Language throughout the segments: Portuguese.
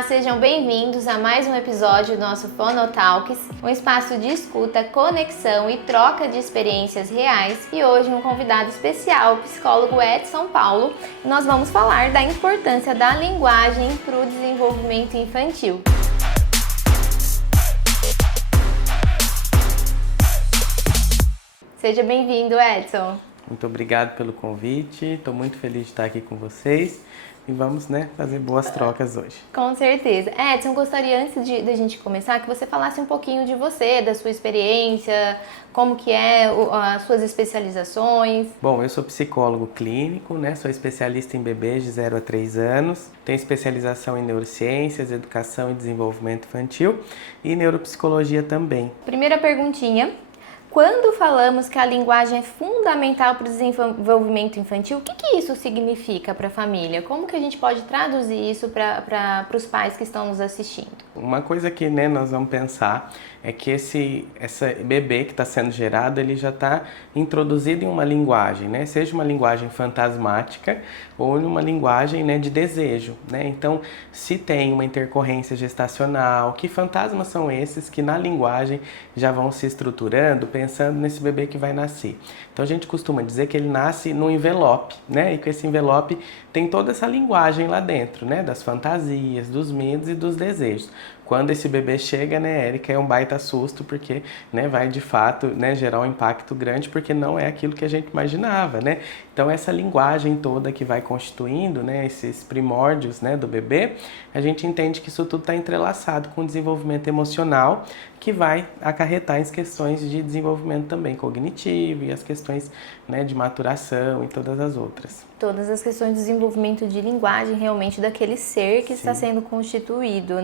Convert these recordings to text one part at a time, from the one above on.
Olá, sejam bem-vindos a mais um episódio do nosso Fonotalks, um espaço de escuta, conexão e troca de experiências reais. E hoje um convidado especial, o psicólogo Edson Paulo, e nós vamos falar da importância da linguagem para o desenvolvimento infantil. Seja bem-vindo, Edson. Muito obrigado pelo convite, estou muito feliz de estar aqui com vocês e vamos, fazer boas trocas hoje. Com certeza. Edson, gostaria antes de a gente começar que você falasse um pouquinho de você, da sua experiência, como que é as suas especializações. Bom, eu sou psicólogo clínico, sou especialista em bebês de 0 a 3 anos, tenho especialização em neurociências, educação e desenvolvimento infantil e neuropsicologia também. Primeira perguntinha. Quando falamos que a linguagem é fundamental para o desenvolvimento infantil, o que isso significa para a família? Como que a gente pode traduzir isso para os pais que estão nos assistindo? Uma coisa que nós vamos pensar é que esse bebê que está sendo gerado, ele já está introduzido em uma linguagem, seja uma linguagem fantasmática ou numa linguagem de desejo. Então, se tem uma intercorrência gestacional, que fantasmas são esses que na linguagem já vão se estruturando, pensando nesse bebê que vai nascer. Então a gente costuma dizer que ele nasce num envelope, e que esse envelope tem toda essa linguagem lá dentro, das fantasias, dos medos e dos desejos. Quando esse bebê chega, Érica, é um baita susto, porque vai de fato gerar um impacto grande, porque não é aquilo que a gente imaginava, Então essa linguagem toda que vai constituindo, esses primórdios do bebê, a gente entende que isso tudo está entrelaçado com o desenvolvimento emocional, que vai acarretar em questões de desenvolvimento também cognitivo e as questões de maturação e todas as outras. Todas as questões de desenvolvimento de linguagem realmente daquele ser que está sendo constituído,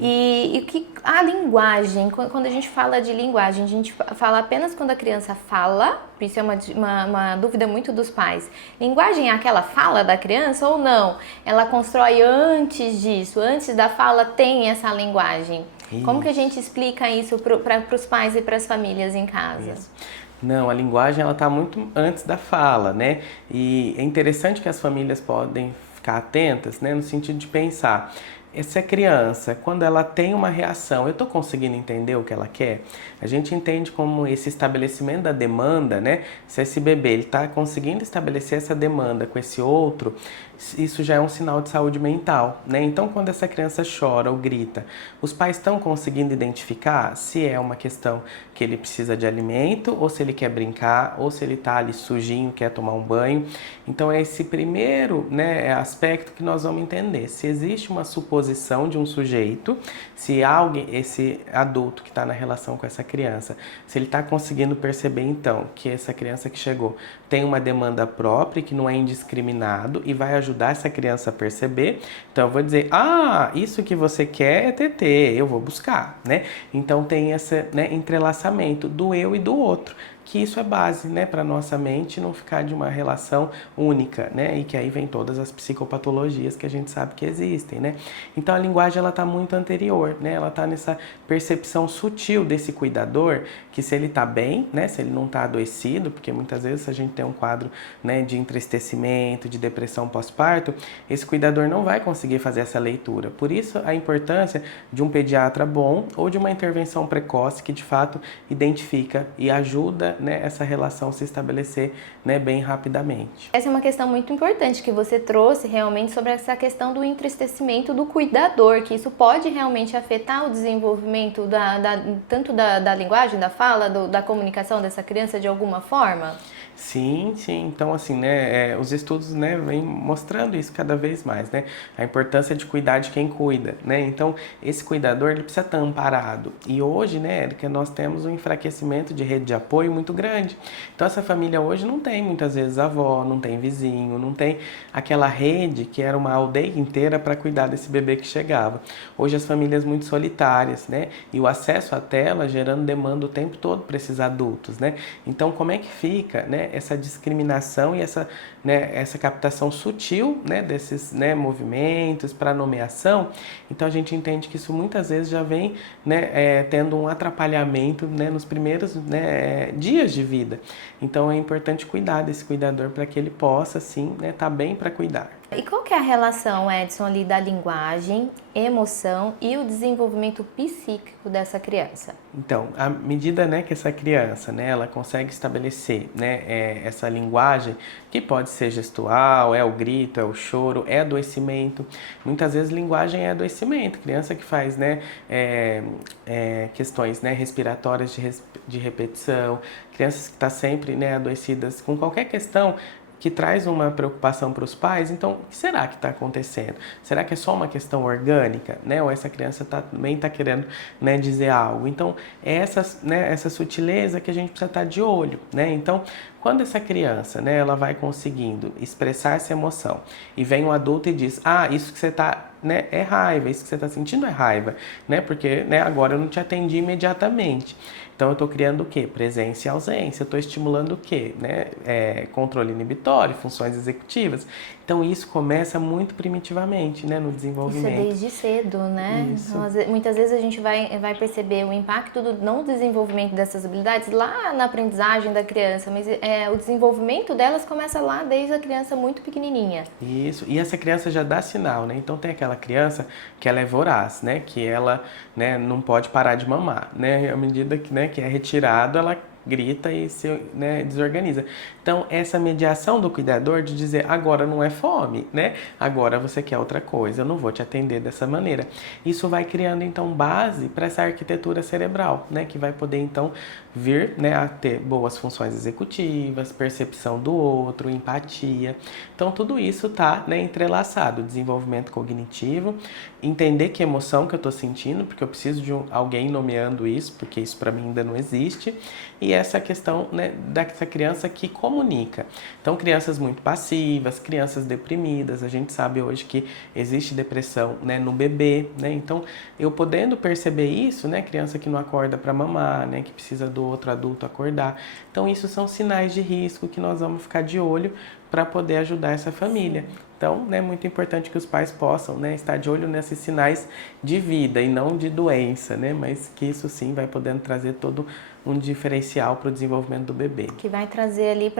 E que a linguagem, quando a gente fala de linguagem, a gente fala apenas quando a criança fala, isso é uma dúvida muito dos pais. Linguagem é aquela fala da criança ou não? Ela constrói antes disso, antes da fala tem essa linguagem. Isso. Como que a gente explica isso para os pais e para as famílias em casa? Isso. Não, a linguagem ela está muito antes da fala, E é interessante que as famílias podem ficar atentas, no sentido de pensar. Essa criança, quando ela tem uma reação, eu estou conseguindo entender o que ela quer? A gente entende como esse estabelecimento da demanda, Se esse bebê está conseguindo estabelecer essa demanda com esse outro, isso já é um sinal de saúde mental, Então, quando essa criança chora ou grita, os pais estão conseguindo identificar se é uma questão que ele precisa de alimento, ou se ele quer brincar, ou se ele está ali sujinho, quer tomar um banho. Então, é esse primeiro aspecto que nós vamos entender. Se existe uma suposição de um sujeito, se esse adulto que está na relação com essa criança, se ele está conseguindo perceber, então, que essa criança que chegou tem uma demanda própria, que não é indiscriminado e vai ajudar essa criança a perceber. Então eu vou dizer, isso que você quer é TT, eu vou buscar, Então tem esse entrelaçamento do eu e do outro, que isso é base, para nossa mente não ficar de uma relação única, E que aí vem todas as psicopatologias que a gente sabe que existem, Então a linguagem ela está muito anterior, Ela está nessa percepção sutil desse cuidador, que se ele está bem, se ele não está adoecido, porque muitas vezes a gente tem um quadro, de entristecimento, de depressão pós-parto, esse cuidador não vai conseguir fazer essa leitura. Por isso a importância de um pediatra bom ou de uma intervenção precoce que de fato identifica e ajuda essa relação se estabelecer bem rapidamente. Essa é uma questão muito importante que você trouxe realmente sobre essa questão do entristecimento do cuidador, que isso pode realmente afetar o desenvolvimento tanto da linguagem, da fala, da comunicação dessa criança de alguma forma? Sim. Então, assim, os estudos, vêm mostrando isso cada vez mais, A importância de cuidar de quem cuida, Então, esse cuidador, ele precisa estar amparado. E hoje, Érica, nós temos um enfraquecimento de rede de apoio muito grande. Então, essa família hoje não tem, muitas vezes, avó, não tem vizinho, não tem aquela rede que era uma aldeia inteira para cuidar desse bebê que chegava. Hoje, as famílias muito solitárias, E o acesso à tela gerando demanda o tempo todo para esses adultos, Então, como é que fica, essa discriminação e essa captação sutil, desses movimentos para nomeação? Então a gente entende que isso muitas vezes já vem tendo um atrapalhamento nos primeiros dias de vida. Então é importante cuidar desse cuidador para que ele possa sim estar bem para cuidar. E qual que é a relação, Edson, ali da linguagem, emoção e o desenvolvimento psíquico dessa criança? Então, à medida, né, que essa criança, né, ela consegue estabelecer, né, essa linguagem, que pode ser gestual, é o grito, é o choro, é adoecimento. Muitas vezes linguagem é adoecimento. Criança que faz, né, questões, né, respiratórias de repetição, crianças que estão sempre, né, adoecidas com qualquer questão que traz uma preocupação para os pais. Então, o que será que está acontecendo? Será que é só uma questão orgânica, né? Ou essa criança também está querendo, né, dizer algo? Então, é essa sutileza que a gente precisa estar de olho, né? Então, quando essa criança, né, ela vai conseguindo expressar essa emoção e vem um adulto e diz, isso que você está, né, é raiva, isso que você está sentindo é raiva, né? Porque, né, agora eu não te atendi imediatamente. Então, eu estou criando o quê? Presença e ausência. Eu estou estimulando o quê? Né? Controle inibitório, funções executivas. Então, isso começa muito primitivamente, né, no desenvolvimento. Isso é desde cedo, né? Isso. Muitas vezes a gente vai perceber o impacto do não desenvolvimento dessas habilidades lá na aprendizagem da criança, mas o desenvolvimento delas começa lá desde a criança muito pequenininha. Isso, e essa criança já dá sinal, né? Então tem aquela criança que ela é voraz, né? Que ela, né, não pode parar de mamar, né? À medida que, né, que é retirado, ela grita e se, né, desorganiza. Então, essa mediação do cuidador de dizer, agora não é fome, né? Agora você quer outra coisa, eu não vou te atender dessa maneira. Isso vai criando, então, base para essa arquitetura cerebral, né? Que vai poder, então, vir, né, a ter boas funções executivas, percepção do outro, empatia. Então, tudo isso está, né, entrelaçado. Desenvolvimento cognitivo, entender que emoção que eu estou sentindo, porque eu preciso de alguém nomeando isso, porque isso para mim ainda não existe. E essa questão, né, dessa criança que comunica. Então, crianças muito passivas, crianças deprimidas, a gente sabe hoje que existe depressão, né, no bebê, né? Então, eu podendo perceber isso, né, criança que não acorda para mamar, né, que precisa do outro adulto acordar. Então, isso são sinais de risco que nós vamos ficar de olho para poder ajudar essa família. Então, é muito importante que os pais possam, né, estar de olho nesses sinais de vida e não de doença, né, mas que isso sim vai podendo trazer todo um diferencial para o desenvolvimento do bebê. Que vai trazer ali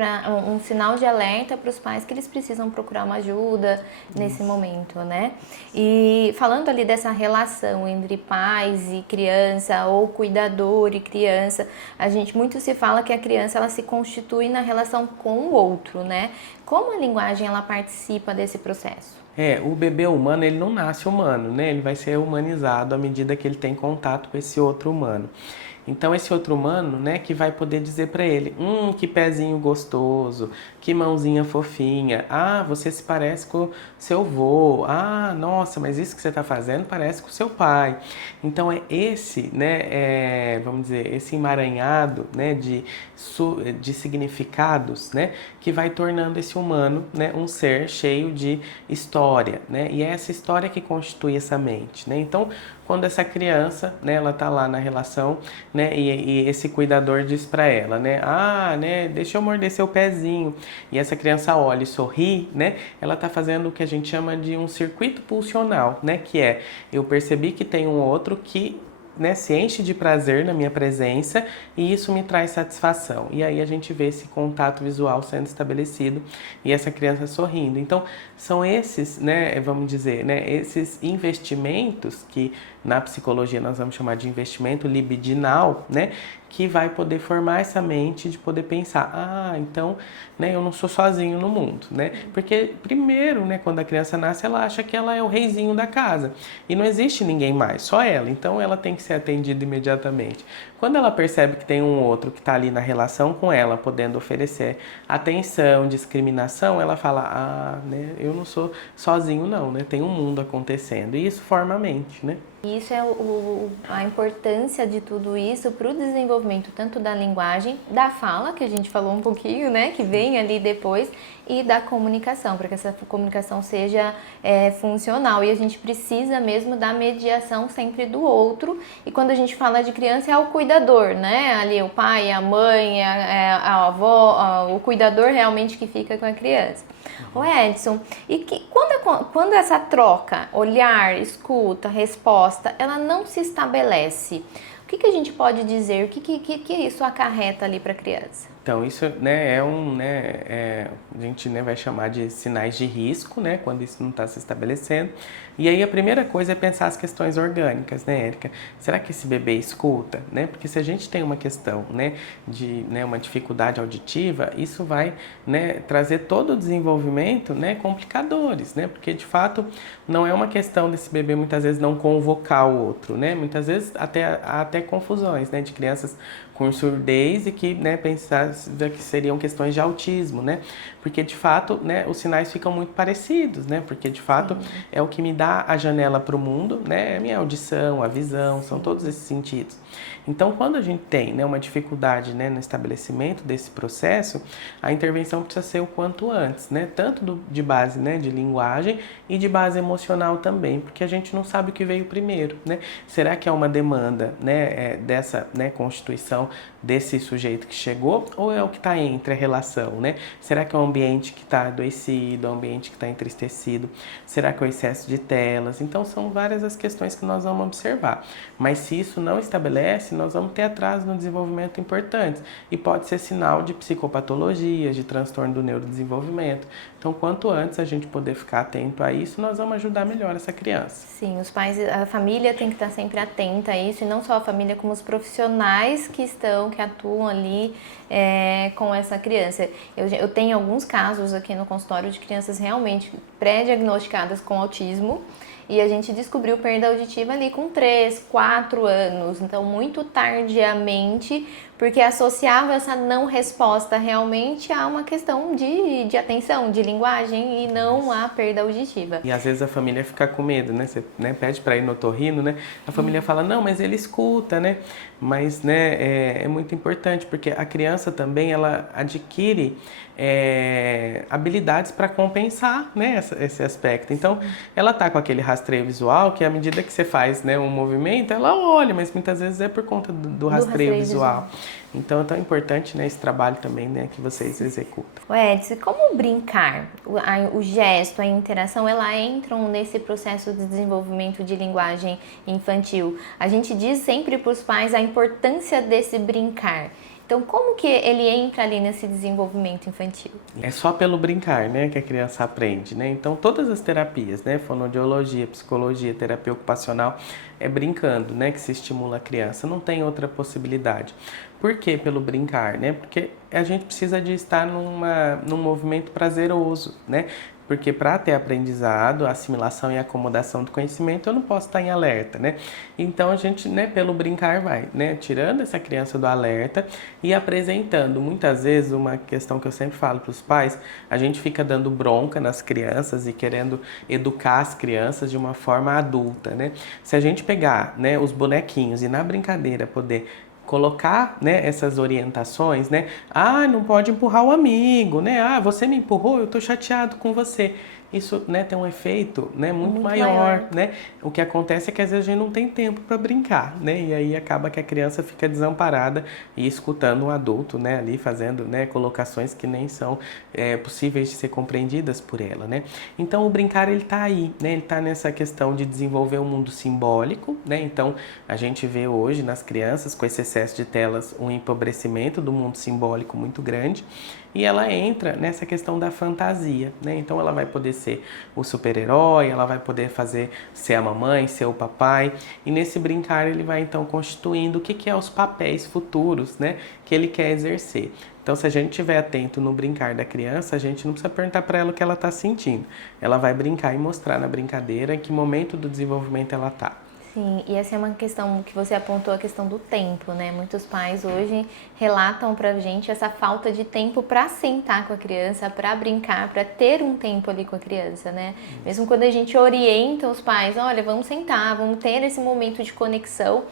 um sinal de alerta para os pais que eles precisam procurar uma ajuda nesse momento, né? E falando ali dessa relação entre pais e criança ou cuidador e criança, a gente muito se fala que a criança ela se constitui na relação com o outro, né? Como a linguagem ela participa desse processo? O bebê humano, ele não nasce humano, né? Ele vai ser humanizado à medida que ele tem contato com esse outro humano. Então, esse outro humano, né, que vai poder dizer para ele, que pezinho gostoso, que mãozinha fofinha, você se parece com seu vô, nossa, mas isso que você está fazendo parece com seu pai. Então, é esse, né, vamos dizer, esse emaranhado, né, de significados, né, que vai tornando esse humano, né, um ser cheio de história, né, e é essa história que constitui essa mente, né. Então, quando essa criança, né, ela tá lá na relação, né, e esse cuidador diz para ela, né, né, deixa eu morder seu pezinho, e essa criança olha e sorri, né, ela tá fazendo o que a gente chama de um circuito pulsional, né, que é, eu percebi que tem um outro que, né, se enche de prazer na minha presença e isso me traz satisfação. E aí a gente vê esse contato visual sendo estabelecido e essa criança sorrindo. Então, são esses, né, vamos dizer, né, esses investimentos que na psicologia nós vamos chamar de investimento libidinal, né, que vai poder formar essa mente de poder pensar, então, né, eu não sou sozinho no mundo, né? Porque primeiro, né, quando a criança nasce, ela acha que ela é o reizinho da casa e não existe ninguém mais, só ela. Então, ela tem que ser atendida imediatamente. Quando ela percebe que tem um outro que está ali na relação com ela, podendo oferecer atenção, discriminação, ela fala, né, eu não sou sozinho não, né? Tem um mundo acontecendo e isso forma a mente, né? Isso é a importância de tudo isso para o desenvolvimento tanto da linguagem, da fala, que a gente falou um pouquinho, né, que vem ali depois, e da comunicação, para que essa comunicação seja funcional. E a gente precisa mesmo da mediação sempre do outro. E quando a gente fala de criança, é o cuidador, né? Ali o pai, a mãe, a avó, o cuidador realmente que fica com a criança. Ô Edson, e quando essa troca, olhar, escuta, resposta, ela não se estabelece, o que a gente pode dizer? O que isso acarreta ali para a criança? Então, isso, né, a gente, né, vai chamar de sinais de risco, né, quando isso não está se estabelecendo. E aí a primeira coisa é pensar as questões orgânicas, né, Érica? Será que esse bebê escuta, né? Porque se a gente tem uma questão, né, de, né, uma dificuldade auditiva, isso vai, né, trazer todo o desenvolvimento, né, complicadores, né? Porque de fato não é uma questão desse bebê muitas vezes não convocar o outro, né? Muitas vezes há até confusões, né, de crianças com surdez e que, né, pensar que seriam questões de autismo, né? Porque de fato, né, os sinais ficam muito parecidos, né? Porque de fato é o que me dá a janela para o mundo, né? É a minha audição, a visão, são todos esses sentidos. Então, quando a gente tem, né, uma dificuldade, né, no estabelecimento desse processo, a intervenção precisa ser o quanto antes, né? Tanto de base, né, de linguagem e de base emocional também, porque a gente não sabe o que veio primeiro, né? Será que é uma demanda, né, dessa, né, constituição desse sujeito que chegou, ou é o que está entre a relação, né? Será que é um ambiente que está adoecido, é um ambiente que está entristecido? Será que é o excesso de telas? Então, são várias as questões que nós vamos observar. Mas se isso não estabelece, nós vamos ter atrasos no desenvolvimento importantes. E pode ser sinal de psicopatologias, de transtorno do neurodesenvolvimento. Então, quanto antes a gente poder ficar atento a isso, nós vamos ajudar melhor essa criança. Sim, os pais, a família tem que estar sempre atenta a isso, e não só a família, como os profissionais que atuam ali com essa criança. Eu tenho alguns casos aqui no consultório de crianças realmente pré-diagnosticadas com autismo, e a gente descobriu perda auditiva ali com 3, 4 anos, então muito tardiamente, porque associava essa não resposta realmente a uma questão de atenção, de linguagem, e não a perda auditiva. E às vezes a família fica com medo, né? Você, né, pede para ir no otorrino, né? A família fala, não, mas ele escuta, né? Mas, né, é muito importante, porque a criança também, ela adquire habilidades para compensar, né, esse aspecto. Então, ela tá com aquele rastreio visual, que à medida que você faz, né, um movimento, ela olha, mas muitas vezes é por conta do rastreio visual. Então é tão importante, né, esse trabalho também, né, que vocês executam. Edson, como brincar, o gesto, a interação, ela entram nesse processo de desenvolvimento de linguagem infantil? A gente diz sempre para os pais a importância desse brincar. Então, como que ele entra ali nesse desenvolvimento infantil? É só pelo brincar, né, que a criança aprende, né? Então, todas as terapias, né, fonoaudiologia, psicologia, terapia ocupacional, é brincando, né, que se estimula a criança. Não tem outra possibilidade. Por que pelo brincar, né? Porque a gente precisa de estar num movimento prazeroso, né? Porque para ter aprendizado, assimilação e acomodação do conhecimento, eu não posso estar em alerta, né? Então a gente, né, pelo brincar vai, né, tirando essa criança do alerta e apresentando. Muitas vezes, uma questão que eu sempre falo para os pais, a gente fica dando bronca nas crianças e querendo educar as crianças de uma forma adulta, né? Se a gente pegar, né, os bonequinhos e na brincadeira poder colocar, né, essas orientações, né? Ah, não pode empurrar o amigo, né? Ah, você me empurrou, eu tô chateado com você. Isso, né, tem um efeito, né, muito maior, né? O que acontece é que às vezes a gente não tem tempo para brincar, né? E aí acaba que a criança fica desamparada e escutando um adulto, né, ali fazendo, né, colocações que nem são possíveis de ser compreendidas por ela, né? Então o brincar, ele tá aí, né? Ele tá nessa questão de desenvolver um mundo simbólico, né? Então a gente vê hoje nas crianças, com esse excesso de telas, um empobrecimento do mundo simbólico muito grande. E ela entra nessa questão da fantasia, né? Então ela vai poder ser o super-herói, ela vai poder ser a mamãe, ser o papai. E nesse brincar ele vai então constituindo o que é os papéis futuros, né, que ele quer exercer. Então, se a gente estiver atento no brincar da criança, a gente não precisa perguntar para ela o que ela está sentindo. Ela vai brincar e mostrar na brincadeira em que momento do desenvolvimento ela está. Sim, e essa é uma questão que você apontou, a questão do tempo, né? Muitos pais hoje relatam pra gente essa falta de tempo para sentar com a criança, para brincar, para ter um tempo ali com a criança, né? Mesmo quando a gente orienta os pais, olha, vamos sentar, vamos ter esse momento de conexão,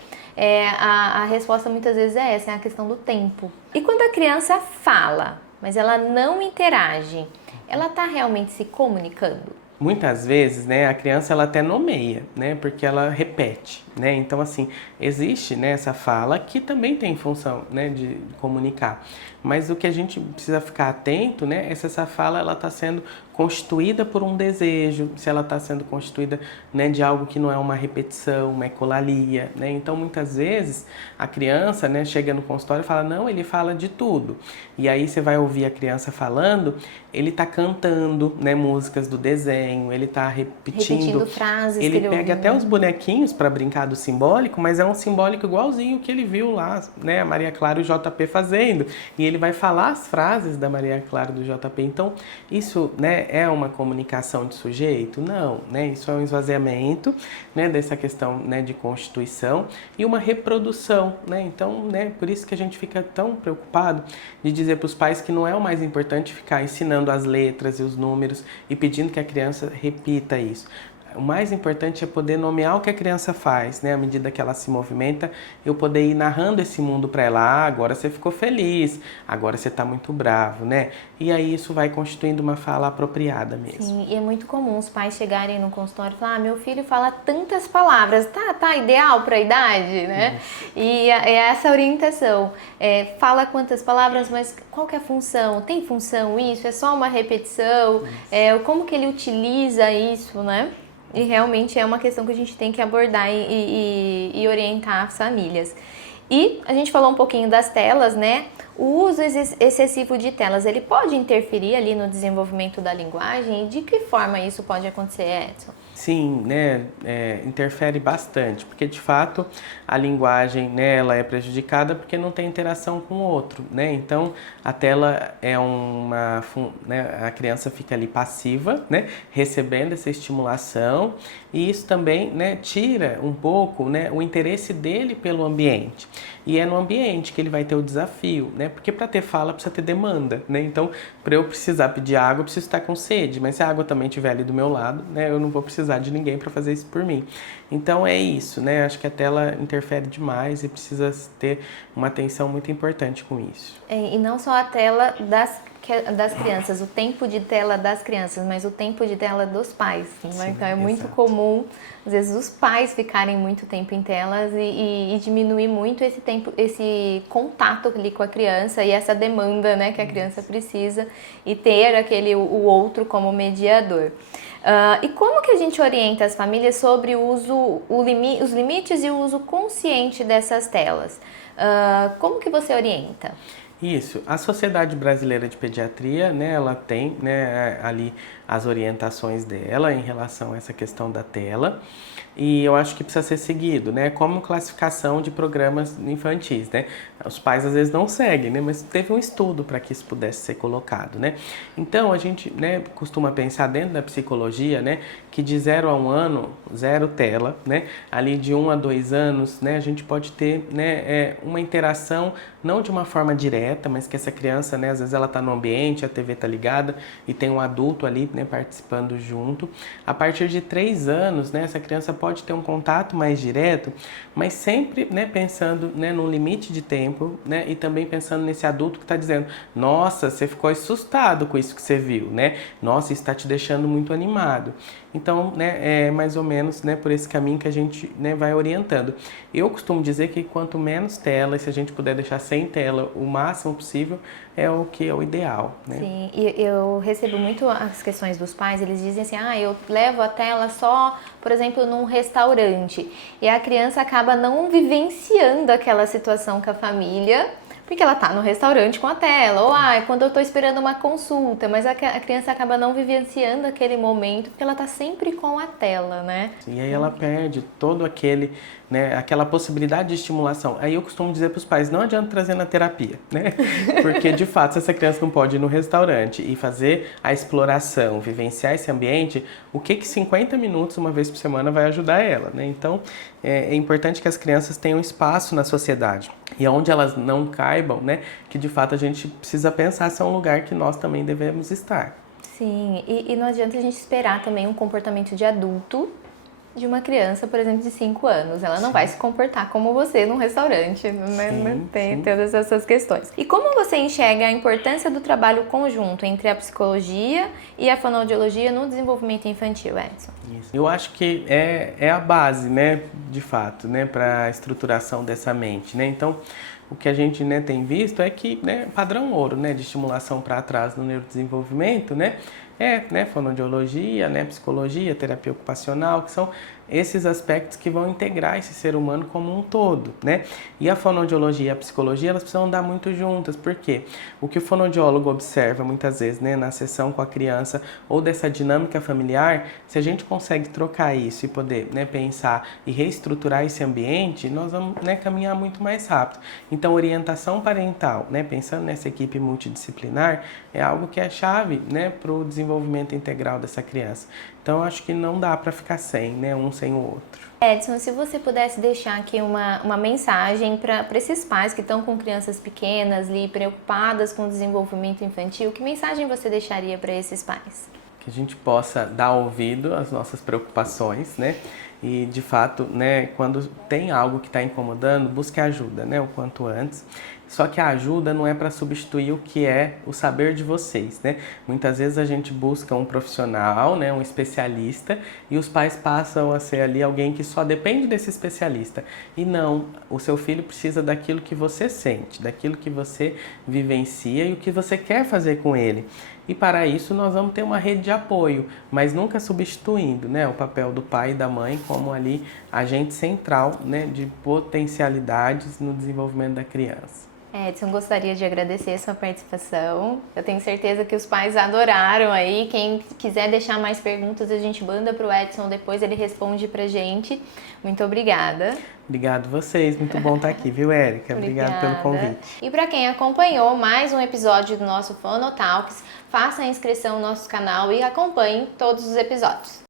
a resposta muitas vezes é essa, é a questão do tempo. E quando a criança fala, mas ela não interage, ela tá realmente se comunicando? Muitas vezes, né, a criança ela até nomeia, né, porque ela repete, né, então assim, existe, né, essa fala que também tem função, né, de comunicar, mas o que a gente precisa ficar atento, né, é se essa fala ela está sendo constituída por um desejo, se ela está sendo constituída, né, de algo que não é uma repetição, uma ecolalia, né? Então, muitas vezes, a criança, né, chega no consultório e fala, não, ele fala de tudo. E aí você vai ouvir a criança falando, ele está cantando, né, músicas do desenho, ele está repetindo frases ele que pega até os bonequinhos para brincar do simbólico, mas é um simbólico igualzinho que ele viu lá, né, a Maria Clara e o JP fazendo. E ele vai falar as frases da Maria Clara e do JP. Então, isso, né, é uma comunicação de sujeito? Não, né? Isso é um esvaziamento, né, dessa questão, né, de constituição e uma reprodução, né? Então, né, por isso que a gente fica tão preocupado de dizer para os pais que não é o mais importante ficar ensinando as letras e os números e pedindo que a criança repita isso. O mais importante é poder nomear o que a criança faz, né? À medida que ela se movimenta, eu poder ir narrando esse mundo para ela. Ah, agora você ficou feliz, agora você está muito bravo, né? E aí isso vai constituindo uma fala apropriada mesmo. Sim, e é muito comum os pais chegarem no consultório e falar, meu filho fala tantas palavras, tá ideal para a idade, né? E é essa orientação. Fala quantas palavras, mas qual que é a função? Tem função isso? É só uma repetição? Como que ele utiliza isso, né? E realmente é uma questão que a gente tem que abordar e orientar as famílias. E a gente falou um pouquinho das telas, né? O uso excessivo de telas, ele pode interferir ali no desenvolvimento da linguagem? E de que forma isso pode acontecer, Edson? Sim, né, interfere bastante, porque de fato a linguagem, né, ela é prejudicada porque não tem interação com o outro, né? Então a tela é né, a criança fica ali passiva, né, recebendo essa estimulação, e isso também, né, tira um pouco, né, o interesse dele pelo ambiente. E é no ambiente que ele vai ter o desafio, né? Porque para ter fala precisa ter demanda, né? Então, para eu precisar pedir água, eu preciso estar com sede, mas se a água também estiver ali do meu lado, né, eu não vou precisar de ninguém para fazer isso por mim. Então é isso, né? Acho que a tela interfere demais e precisa ter uma atenção muito importante com isso. E não só a tela das crianças, o tempo de tela das crianças, mas o tempo de tela dos pais. Né? Sim, então é muito exato. comum, às vezes, os pais ficarem muito tempo em telas e diminuir muito esse tempo, esse contato ali com a criança e essa demanda, né, que a criança precisa, e ter o outro como mediador. E como que a gente orienta as famílias sobre os limites e o uso consciente dessas telas? Como que você orienta? Isso, a Sociedade Brasileira de Pediatria, né, ela tem, né, ali as orientações dela em relação a essa questão da tela, e eu acho que precisa ser seguido, né, como classificação de programas infantis, né. Os pais às vezes não seguem, né, mas teve um estudo para que isso pudesse ser colocado, né. Então a gente, né, costuma pensar dentro da psicologia, né, que de 0 a 1 ano, 0 tela, né, ali de 1 a 2 anos, né, a gente pode ter, né, uma interação não de uma forma direta, mas que essa criança, né, às vezes ela está no ambiente, a TV está ligada e tem um adulto ali, né, participando junto. A partir de 3 anos, né, essa criança pode ter um contato mais direto, mas sempre, né, pensando, né, no limite de tempo, né, e também pensando nesse adulto que está dizendo, nossa, você ficou assustado com isso que você viu, né? Nossa, isso está te deixando muito animado. Então, né, é mais ou menos, né, por esse caminho que a gente, né, vai orientando. Eu costumo dizer que quanto menos tela, se a gente puder deixar sem tela o máximo possível, é o que é o ideal, né? Sim, e eu recebo muito as questões dos pais, eles dizem assim, eu levo a tela só, por exemplo, num restaurante, e a criança acaba não vivenciando aquela situação com a família, porque ela tá no restaurante com a tela, ou quando eu tô esperando uma consulta, mas a criança acaba não vivenciando aquele momento, porque ela tá sempre com a tela, né? E aí ela perde todo aquele, né, aquela possibilidade de estimulação. Aí eu costumo dizer para os pais, não adianta trazer na terapia, né? Porque de fato, se essa criança não pode ir no restaurante e fazer a exploração, vivenciar esse ambiente, o que 50 minutos uma vez por semana vai ajudar ela, né? Então, é importante que as crianças tenham espaço na sociedade. E onde elas não caibam, né, que de fato a gente precisa pensar se é um lugar que nós também devemos estar. Sim, e não adianta a gente esperar também um comportamento de adulto de uma criança, por exemplo, de 5 anos. Ela não vai se comportar como você num restaurante, né? Não tem todas essas questões. E como você enxerga a importância do trabalho conjunto entre a psicologia e a fonoaudiologia no desenvolvimento infantil, Edson? Isso. Eu acho que é a base, né, de fato, né, para a estruturação dessa mente, né? Então, o que a gente, né, tem visto é que, né, padrão ouro, né, de estimulação para trás no neurodesenvolvimento, né, né, fonoaudiologia, né, psicologia, terapia ocupacional, que são esses aspectos que vão integrar esse ser humano como um todo, né? E a fonoaudiologia e a psicologia, elas precisam andar muito juntas, porque o que o fonoaudiólogo observa muitas vezes, né, na sessão com a criança ou dessa dinâmica familiar, se a gente consegue trocar isso e poder, né, pensar e reestruturar esse ambiente, nós vamos, né, caminhar muito mais rápido. Então, orientação parental, né, pensando nessa equipe multidisciplinar, é algo que é chave, né, para o desenvolvimento integral dessa criança. Então, acho que não dá para ficar sem, né, um sem o outro. Edson, se você pudesse deixar aqui uma mensagem para esses pais que estão com crianças pequenas ali, preocupadas com o desenvolvimento infantil, que mensagem você deixaria para esses pais? Que a gente possa dar ouvido às nossas preocupações, né? E, de fato, né, quando tem algo que está incomodando, busque ajuda, né, o quanto antes. Só que a ajuda não é para substituir o que é o saber de vocês, né? Muitas vezes a gente busca um profissional, né, um especialista, e os pais passam a ser ali alguém que só depende desse especialista. E não, o seu filho precisa daquilo que você sente, daquilo que você vivencia e o que você quer fazer com ele. E para isso nós vamos ter uma rede de apoio, mas nunca substituindo, né, o papel do pai e da mãe como ali agente central, né, de potencialidades no desenvolvimento da criança. Edson, gostaria de agradecer a sua participação. Eu tenho certeza que os pais adoraram aí. Quem quiser deixar mais perguntas, a gente manda para o Edson, depois ele responde pra gente. Muito obrigada. Obrigado vocês, muito bom estar aqui, viu, Érica? Obrigado pelo convite. E para quem acompanhou mais um episódio do nosso Fonotalks, faça a inscrição no nosso canal e acompanhe todos os episódios.